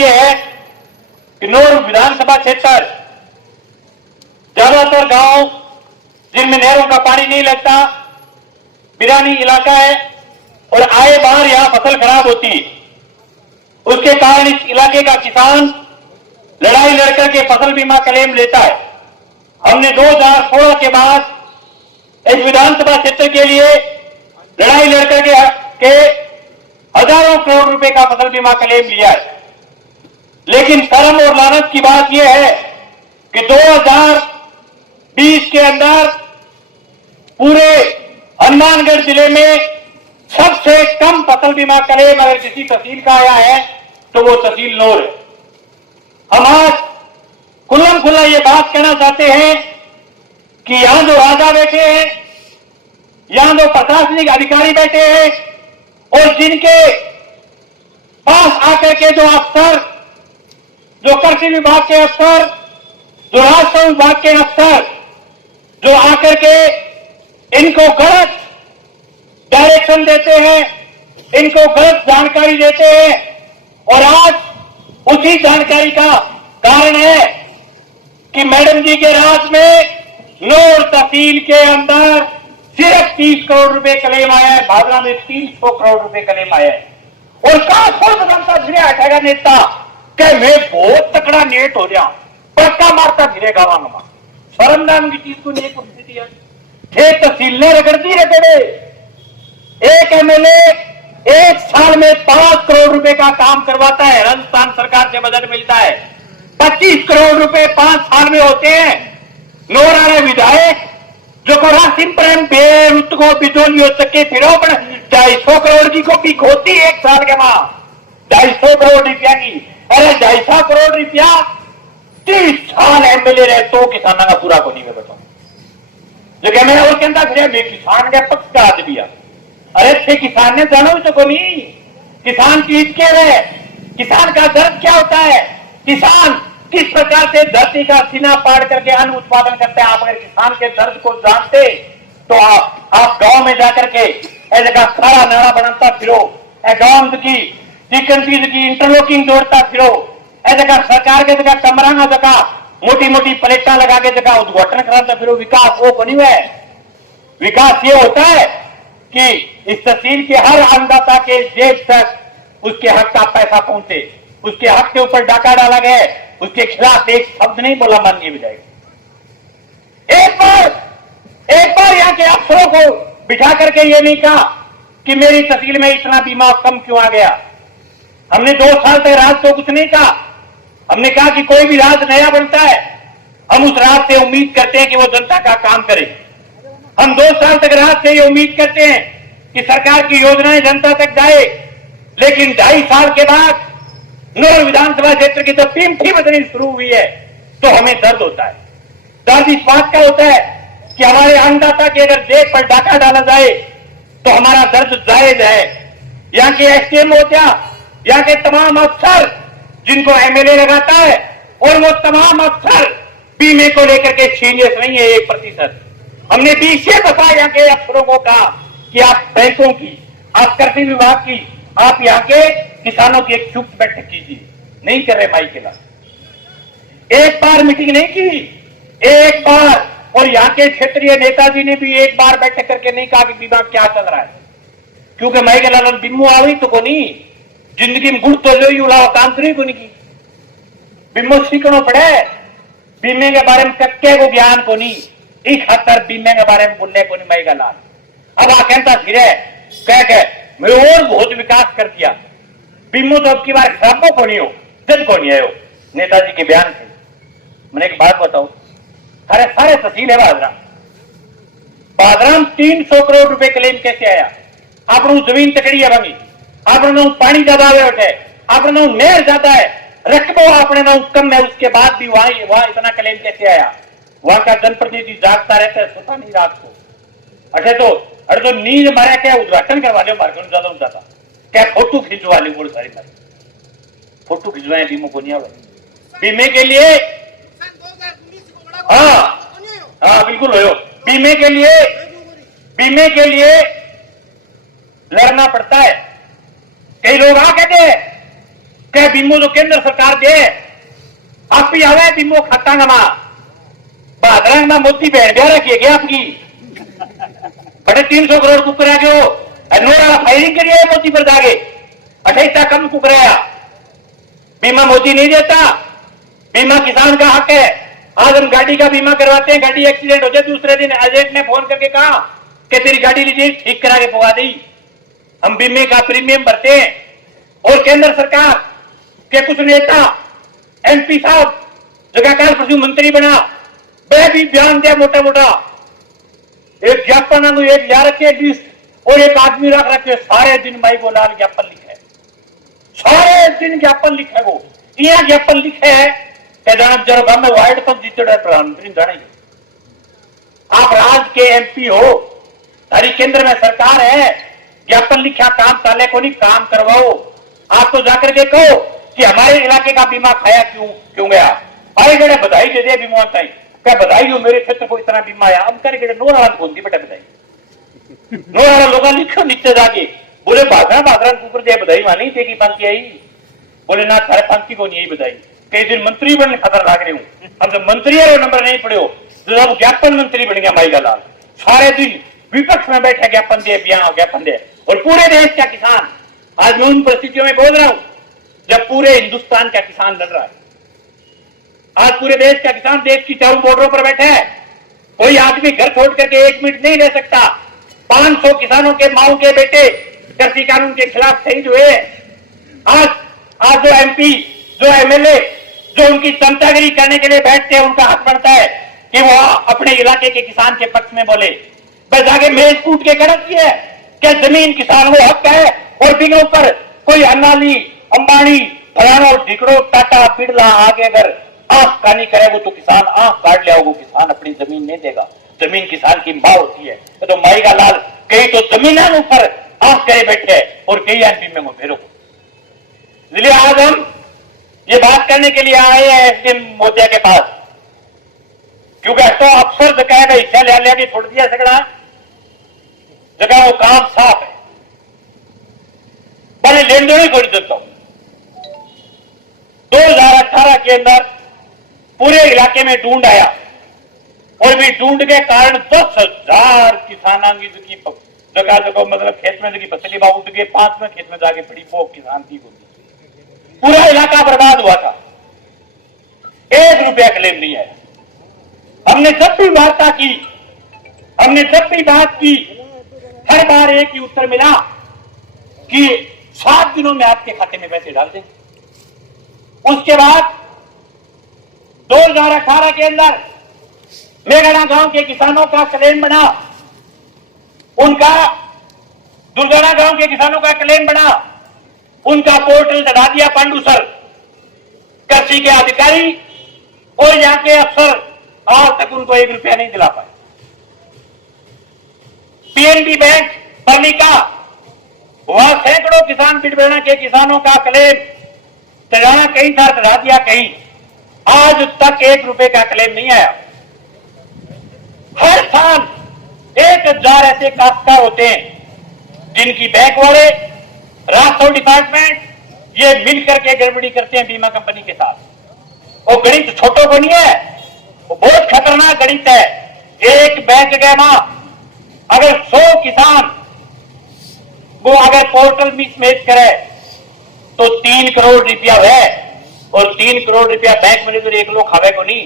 यह है कि नूर विधानसभा क्षेत्र ज्यादातर गांव जिनमें नहरों का पानी नहीं लगता, बिरानी इलाका है और आए बार यहां फसल खराब होती है। उसके कारण इस इलाके का किसान लड़ाई लड़कर के फसल बीमा क्लेम लेता है। हमने 2016 के बाद इस विधानसभा क्षेत्र के लिए लड़ाई लड़कर के हजारों करोड़ रुपए का फसल बीमा क्लेम लिया है। लेकिन शर्म और लानत की बात यह है कि 2020 के अंदर पूरे हनुमानगढ़ जिले में सबसे कम फसल बीमा क्लेम अगर किसी तहसील का आया है तो वो तहसील नूर है। हम आज खुल्लम खुल्ला ये बात कहना चाहते हैं कि यहां जो राजा बैठे हैं, यहां जो प्रशासनिक अधिकारी बैठे हैं और जिनके पास आकर के जो अफसर, जो कृषि विभाग के अफसर, जो राजस्व विभाग के अफसर जो आकर के इनको गलत डायरेक्शन देते हैं, इनको गलत जानकारी देते हैं और आज उसी जानकारी का कारण है कि मैडम जी के राज में नूर तहसील के अंदर सिर्फ 30 करोड़ रुपए क्लेम आया है, भादरा में 300 करोड़ रुपए क्लेम आया है। और कहा बनता फिर हटेगा नेता कि मैं बहुत तकड़ा नेट हो गया, पक्का मारता फिरे गाँव शर्म नाम की चीज को नहीं कुछ दिया। छह तहसीलें रगड़ती रगड़े, एक एमएलए एक साल में 5 करोड़ रुपए का काम करवाता है, राजस्थान सरकार से बजट मिलता है। 25 करोड़ रुपए 5 साल में होते हैं। नूर वाले विधायक जो को रासिम प्रेम बेरुत को बिजोली हो सके फिर 250 करोड़ की कॉपी खोती एक साल के बाद 250 करोड़ रुपया की। अरे 250 करोड़ रुपया 30 साल एमएलए रहे तो किसानों का पूरा को नहीं मैं बताऊं। जो कह मेरा वो कहता फिर मैं किसान के पक्ष का आदमी। अरे थे किसान ने जानो तो को नहीं, किसान चीज के रहे, किसान का दर्द क्या होता है, किसान किस प्रकार से धरती का सीना पाड़ करके अन्न उत्पादन करते हैं। आप अगर किसान के दर्द को जानते तो आप गांव में जाकर के जगह खारा नारा बनाता फिरो, गांव की चिकन चीज की इंटरलॉकिंग जोड़ता फिरो, जगह सरकार के जगह कमराना जगह मोटी मोटी प्लेटा लगा के जगह उद्घाटन कराता फिरो। विकास वो को नहीं है। विकास ये होता है कि इस तहसील के हर अन्नदाता के जेब तक उसके हक का पैसा पहुंचे, उसके हक के ऊपर डाका डाला गया, उसके खिलाफ एक शब्द नहीं बोला माननीय विधायक। एक बार यहां के अफसरों को बिठा करके ये नहीं कहा कि मेरी तहसील में इतना बीमा कम क्यों आ गया। हमने 2 साल तक राज तो कुछ नहीं कहा। हमने कहा कि कोई भी राज नया बनता है, हम उस राज से उम्मीद करते हैं कि वो जनता का काम करे। हम 2 साल तक राज से ये उम्मीद करते हैं कि सरकार की योजनाएं जनता तक जाए। लेकिन 2.5 साल के बाद नूर विधानसभा क्षेत्र की जब टीमठी बदलनी शुरू हुई है तो हमें दर्द होता है। दर्द इस बात का होता है कि हमारे अन्नदाता के अगर जेब पर डाका डाला जाए तो हमारा दर्द जायज है। यहाँ के एसडीएम हो गया, यहाँ के तमाम अफसर जिनको एमएलए लगाता है और वो तमाम अफसर बीमे को लेकर के सीरियस नहीं है 1%। हमने 20 से बताया यहाँ के अफसरों को कहा कि आप बैंकों की, आप कृषि विभाग की, आप यहाँ के किसानों की एक चुप बैठक कीजिए। नहीं कर रहे माई के लाभ। एक बार मीटिंग नहीं की, एक बार। और यहाँ के क्षेत्रीय नेताजी ने भी एक बार बैठक करके नहीं कहा कि बीमा क्या चल रहा है। क्योंकि माई के लाल बिम्मू आई तो को नहीं, जिंदगी में गुड़ तो लो ही उलाओ काम करी को नहीं की। बिम्मो सीखना पड़े, बीमे के बारे में कक्के को ज्ञान को नहीं, 71 बीमे के बारे में बोलने को नहीं माई का लाल। अब आ कहता फिर कह मैं और बहुत विकास कर दिया। बिम्मो तो अब की बार खराबों को नहीं हो, जन को नहीं आयो नेताजी के बयान से। मैंने एक बात बताऊं, सारे तहसील है बादरा में 300 करोड़ रुपए क्लेम कैसे आया। आपने जमीन तकड़ी है भाई, आपने पानी ज्यादा उठे, आपने नहर ज्यादा है, रकबो आपने कम है, उसके बाद भी वहां इतना क्लेम कैसे आया। वहां का जनप्रतिनिधि जागता रहता है, सोता नहीं रात को। अरे तो नींद मारे क्या उद्घाटन करवा लो, मार्केट ज्यादा हो जाता क्या फोटो खिंचवा ली, बहुत सारी फोटो खिंचवाए बीमो को नहीं आवे। बीमे के लिए हाँ बिल्कुल हो। बीमे के लिए लड़ना पड़ता है। कई लोग कहते हैं क्या बीमो जो केंद्र सरकार दे आप ही आवे बीमो खाता नमा बहादुर में मोदी बहन ब्याह रखिए गया आपकी बड़े 300 करोड़ कुकरा गयो नोरा फायरिंग करिए मोदी पर जागे 28 कम कुकराया बीमा मोदी नहीं देता बीमा किसान का हक है। आज हम गाड़ी का बीमा करवाते हैं, गाड़ी एक्सीडेंट हो जाए दूसरे दिन एजेंट ने फोन करके कहा कि तेरी गाड़ी लीजिए ठीक करा के पहुंचा दी। हम बीमे का प्रीमियम भरते हैं। और केंद्र सरकार के कुछ नेता एमपी साहब जगह पशु मंत्री बना वह भी बयान दिया मोटा मोटा एक ज्ञापन एक लिया रखे लिस्ट और एक आदमी रख रखे सारे दिन भाई को लाल ज्ञापन लिखा है, सारे दिन ज्ञापन लिखा वो यह ज्ञापन लिखे है जरा में वाइड पर जीते प्रधानमंत्री जाने आप राज्य के एमपी हो, हमारी केंद्र में सरकार है, ज्ञापन लिखा काम चाले को नहीं काम करवाओ। आप तो जाकर के कहो कि हमारे इलाके का बीमा खाया क्यों गया, आए गए बधाई दे दे बीमा चाहिए क्या बधाई हो मेरे क्षेत्र को इतना बीमा आया अब करके नोरा बोलती बेटा बधाई नोरा लोग लिखो नीचे जाके बोले बादरा ऊपर दे बधाई वहां नहीं देगी पंक्ति आई बोले ना सारे पंक्ति को नहीं बधाई कई दिन मंत्री बनने खतर लाग रहे हूं अब जब मंत्री है वो नंबर नहीं पड़े हो तो जब ज्ञापन मंत्री बन गया माई का लाल सारे दिन विपक्ष में बैठे ज्ञापन दे ज्ञापन दे और पूरे देश का किसान आज मैं उन परिस्थितियों में बोल रहा हूं जब पूरे हिंदुस्तान का किसान लड़ रहा है। आज पूरे देश का किसान देश की चारों बॉर्डरों पर बैठे है, कोई आदमी घर छोड़ करके 1 मिनट नहीं रह सकता। 500 किसानों के माओ के बेटे कृषि कानून के खिलाफ शहीद हुए। आज जो एमपी जो एमएलए जो उनकी चमचागिरी करने के लिए बैठते हैं उनका हक बनता है कि वो अपने इलाके के किसान के पक्ष में बोले। बस आगे मेज कूट के करती है क्या जमीन किसान को हक है और बिगड़ों पर कोई अन्नाली अंबानी फलाना और ढिकड़ो टाटा बिड़ला आगे अगर आंख कानी करेगा तो किसान आंख काट लिया वो किसान अपनी जमीन नहीं देगा। जमीन किसान की मां होती है तो माई का लाल कई तो जमीन ऊपर आंख करे बैठे और कई एमपी में मुठेरों को। इसलिए आज हम ये बात करने के लिए आए हैं एसडीएम मोदिया के पास क्योंकि तो अफसर जगह हिस्सा लिया के छोड़ दिया सगड़ा जगह वो काम साफ है बड़े लेन देन ही छोड़ देता हूं। 2018 के अंदर पूरे इलाके में ढूंढ आया और भी ढूंढ के कारण 10,000 किसानों की जगह मतलब खेत में जगह फसली बाबू के 5 में खेत में जाके पड़ी वो किसान थी पूरा इलाका बर्बाद हुआ था। 1 रुपया क्लेम नहीं आया। हमने जब भी वार्ता की हमने जब भी बात की हर बार एक ही उत्तर मिला कि 7 दिनों में आपके खाते में पैसे डाल देंगे। उसके बाद 2018 के अंदर मेघाना गांव के किसानों का क्लेम बना उनका दुर्गाना गांव के किसानों का क्लेम बना उनका पोर्टल चढ़ा दिया पांडु सर कृषि के अधिकारी और यहाँ के अफसर आज तक उनको 1 रुपया नहीं दिला पाए। पीएनबी बैंक पर्णिका वहां सैकड़ों किसान बिटबेड़ा के किसानों का क्लेम चढ़ाना कहीं था चढ़ा दिया कहीं आज तक 1 रुपए का क्लेम नहीं आया। हर साल 1000 ऐसे काश्तकार होते हैं जिनकी बैंक वाले राजस्व डिपार्टमेंट ये मिलकर के गड़बड़ी करते हैं बीमा कंपनी के साथ। वो गणित छोटो को नहीं है, वो बहुत खतरनाक गणित है। एक बैंक गए मां अगर 100 किसान वो अगर पोर्टल मिसमैच करे तो 3 करोड़ रुपया है और 3 करोड़ रुपया बैंक में तो 1 लोग खावे को नहीं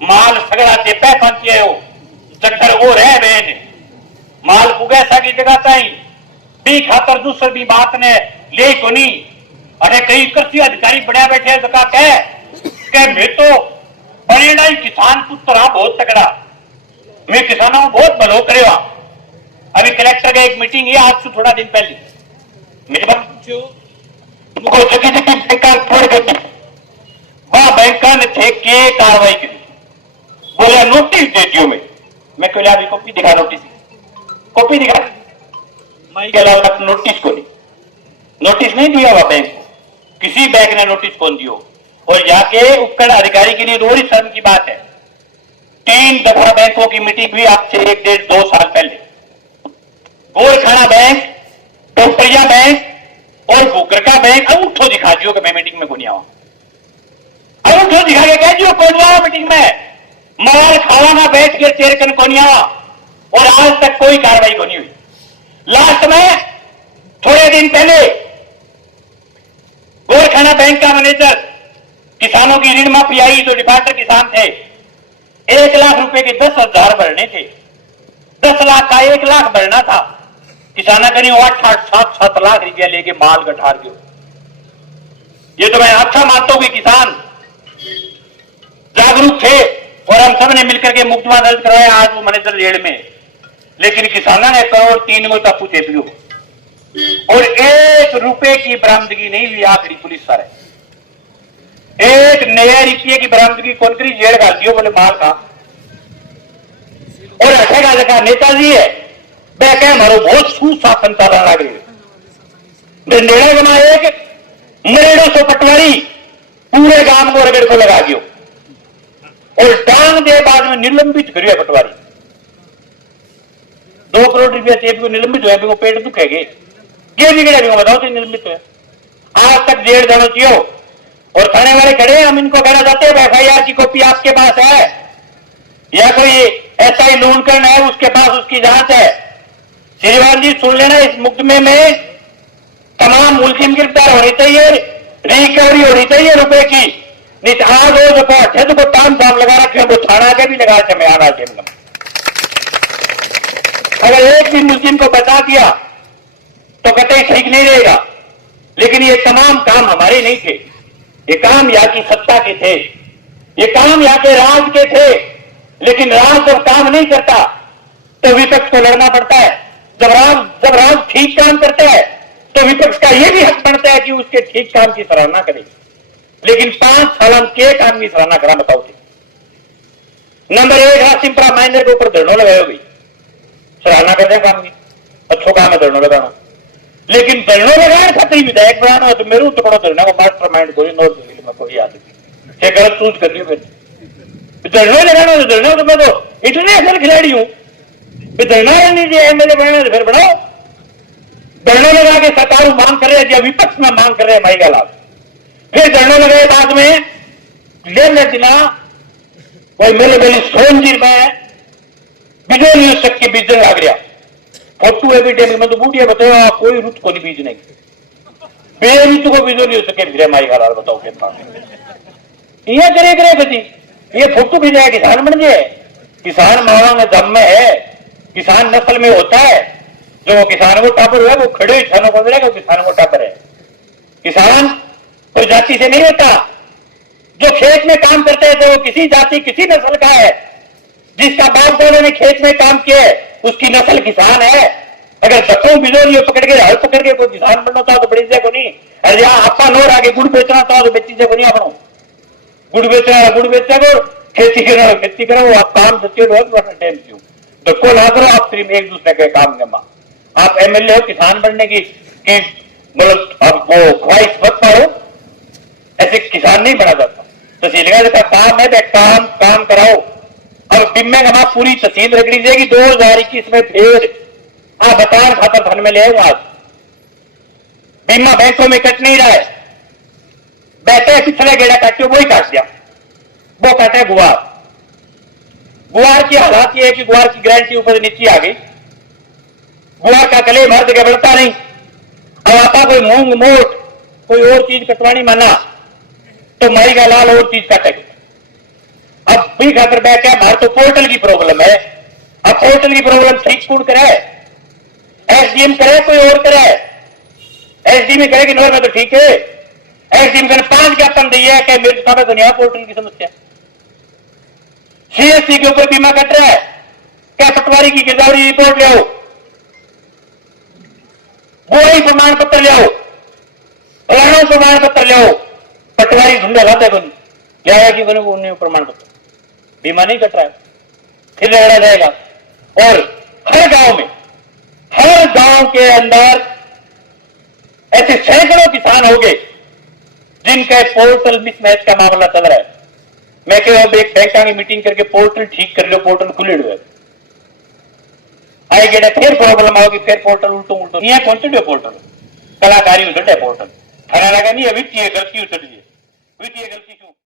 माल सगड़ा से पैसा हो चक्कर वो रह बहन माल पुगे की जगह ताई भी खातर दूसर भी बात ने ले को नहीं। अरे कई कृषि अधिकारी बढ़िया बैठे तो कह मैं तो बनेड़ा ही किसान पुत्र हाँ बहुत तगड़ा मैं किसानों को बहुत भलो करेगा। अभी कलेक्टर का एक मीटिंग है आज से थोड़ा दिन पहले मेरे पास जगह जगह छोड़ गई वहां बैंक ने थे के कार्रवाई करी बोले नोटिस दे दियो मैं कहला अभी कॉपी दिखा कॉपी दिखा के अलावा नोटिस को नोटिस नहीं दिया हुआ बैंक को किसी बैंक ने नोटिस कौन दियो और जाके उपकरण अधिकारी के लिए रोज शर्म की बात है। 3 दफा बैंकों की मीटिंग हुई आपसे 1 1.5 2 साल पहले। गोरखाना बैंक, डॉक्टरिया बैंक, और बुकर का बैंक अंगूठो दिखा दियो कि मैं मीटिंग में को नहीं आवा, अंगूठो दिखा के कह दियो कौन आवा मीटिंग में, माल खावा ना बैठ के चेयर कन को नहीं आवा, और आज तक कोई कार्रवाई को नहीं हुई। लास्ट में थोड़े दिन पहले गोरखाना बैंक का मैनेजर किसानों की ऋण माफी आई, जो डिफाल्टर किसान थे 1 लाख रुपए के 10,000 भरने थे, 10 लाख का 1 लाख भरना था, किसाना करीब 8-7 लाख रुपया लेके माल गठार दो। ये तो मैं अच्छा मानता हूं कि किसान जागरूक थे और हम सब ने मिलकर के मुकदमा दर्ज करवाया, आज वो मैनेजर जेल में, लेकिन किसानों ने 1.3 करोड़ का पूछे पियो और 1 रुपए की बरामदगी नहीं हुई। आखिरी पुलिस सर 1 नया रुपये की बरामदगी कौन करी, जेल डाल दियो बोले माल का। और ऐसे का जगह नेताजी है वह कह मारो बहुत सुशासन चलाना लग रही, एक मरेड़ो सो पटवारी पूरे गांव को रगड़ को लगा दियो और टांग दे बाद में निलंबित करिए पटवारी। 2 करोड़ रुपया चेप को निलंबित हुए, को पेट दुखेगे ये बिगड़े भी बताओ तो निलंबित हुए, आज तक जेल जाना चाहिए। और थाने वाले खड़े हम इनको कहना चाहते हैं FIR की कॉपी आपके पास है या कोई SI लोन करना है उसके पास उसकी जांच है। श्रीवाल जी सुन लेना, इस मुकदमे में तमाम मुलजिम गिरफ्तार होनी चाहिए, रिकवरी होनी चाहिए रुपए की, नहीं तो आज वो जो है तो काम दाम लगा रखे वो थाना के भी लगा रखे। मैं आना चाहिए अगर एक भी मुलजिम को बचा दिया तो कतई ठीक नहीं रहेगा, लेकिन ये तमाम काम हमारे नहीं थे, ये काम यहाँ की सत्ता के थे, ये काम यहाँ के राज के थे। लेकिन राज जब काम नहीं करता तो विपक्ष को लड़ना पड़ता है, जब राज ठीक काम करते हैं तो विपक्ष का यह भी हक बनता है कि उसके ठीक काम की सराहना करे। लेकिन 5 साल हम के काम की सराहना करा बताओ थे। नंबर 1 हासिमपुरा माइनर के ऊपर धरना लगाए भाई, सराहना करते हैं काम की, अच्छो काम है धरना लगाना, लेकिन धरना लगाए खतरी विधायक बनाना तो मेरे तो बड़ा धरना को मास्टर माइंड कोई नोट में कोई याद नहीं गलत सूझ कर लियो। फिर धरना लगाना तो धरना तो मैं तो इतने असल खिलाड़ी हूं, धरना लीजिए MLA बनाना तो फिर बनाओ। धरना लगा के सरकार मांग कर रहे हैं, विपक्ष में मांग कर रहे हैं माई का लाभ, फिर धरना लगाए बाद में ले दिला वही मेरे मेरी सोनजीर में बिजो न्यूज तक के बीजन लग गया फोटो एविडेंस में तो बूढ़िया बताओ कोई रुत को नहीं बीज नहीं, बेरुत को बीजो नहीं हो सके फिर माई का लाभ बताओ ये करे कभी ये फोटो भी जाए किसान बन जाए। किसान मावा में दम में है, किसान नस्ल में होता है, जो किसान को टापर है वो खड़े किसानों को मिलेगा, किसान को टापर है। किसान कोई जाति से नहीं होता, जो खेत में काम करते हैं तो वो किसी जाति किसी नस्ल का है, जिसका बाप दादा ने खेत में काम किया है उसकी नस्ल किसान है। अगर बच्चों बिजोलियों पकड़ के हल पकड़ के कोई किसान बनना था तो बड़ी से को नहीं, अरे यहाँ आपा नोर आगे गुड़ बेचना था तो बेची से को नहीं अपनो गुड़ बेचना गुड़ बेचना को खेती करो आप काम सच्चे टाइम क्यों धक्को ना करो आप सिर्फ एक दूसरे के काम के मां आप MLA हो किसान बनने की मतलब आप वो ख्वाहिश मत पाओ, ऐसे किसान नहीं बना जाता। तहसील का काम है काम कराओ। अब बिम्मे का पूरी तहसील रगड़ी जाएगी 2021 में फिर आप बतान खातर धन में ले आऊंगा। आज बीमा बैंकों में कट नहीं रहा है, बैठे पिछले गेड़ा काटे वही काट दिया, वो काटे गुआर। गुआर की हालात यह है कि गुआर की गारंटी ऊपर नीचे आ गई, गुआर का कले मर्द के बढ़ता नहीं। अब आपा कोई मूंग मोट कोई और चीज कटवानी माना तो माई का लाल और चीज काटेगा। अब भी खातर बैठे हमारे तो पोर्टल की प्रॉब्लम है, अब पोर्टल की प्रॉब्लम ठीक कौन करे, SDM करे कोई और करे, SDM करेगी नोर में तो ठीक है, SDM ने 5 ज्ञापन दिया है कि मेरे सामने दुनिया पोर्टल की समस्या। CSC के ऊपर बीमा कट रहा है, क्या पटवारी की गिरदावरी रिपोर्ट ले आओ, वही प्रमाण पत्र ले आओ, फलाना प्रमाण पत्र ले आओ, पटवारी धुंधे लाते बन क्या है कि उन्हें प्रमाण पत्र बीमा नहीं कट रहा है, फिर लड़ा जाएगा। और हर गांव के अंदर ऐसे सैकड़ों किसान हो गए जिनका पोर्टल मिसमैच का मामला चल रहा है। मैं कह एक बैंक की मीटिंग करके पोर्टल ठीक कर लो, पोर्टल खुले हुए आएगा फिर प्रॉब्लम आओगी, फिर पोर्टल उल्टो यहाँ पहुंचे पोर्टल कलाकारी उतर डेपोर्टन थाना लगा नहीं वित्तीय गलती उतर वित्तीय गलती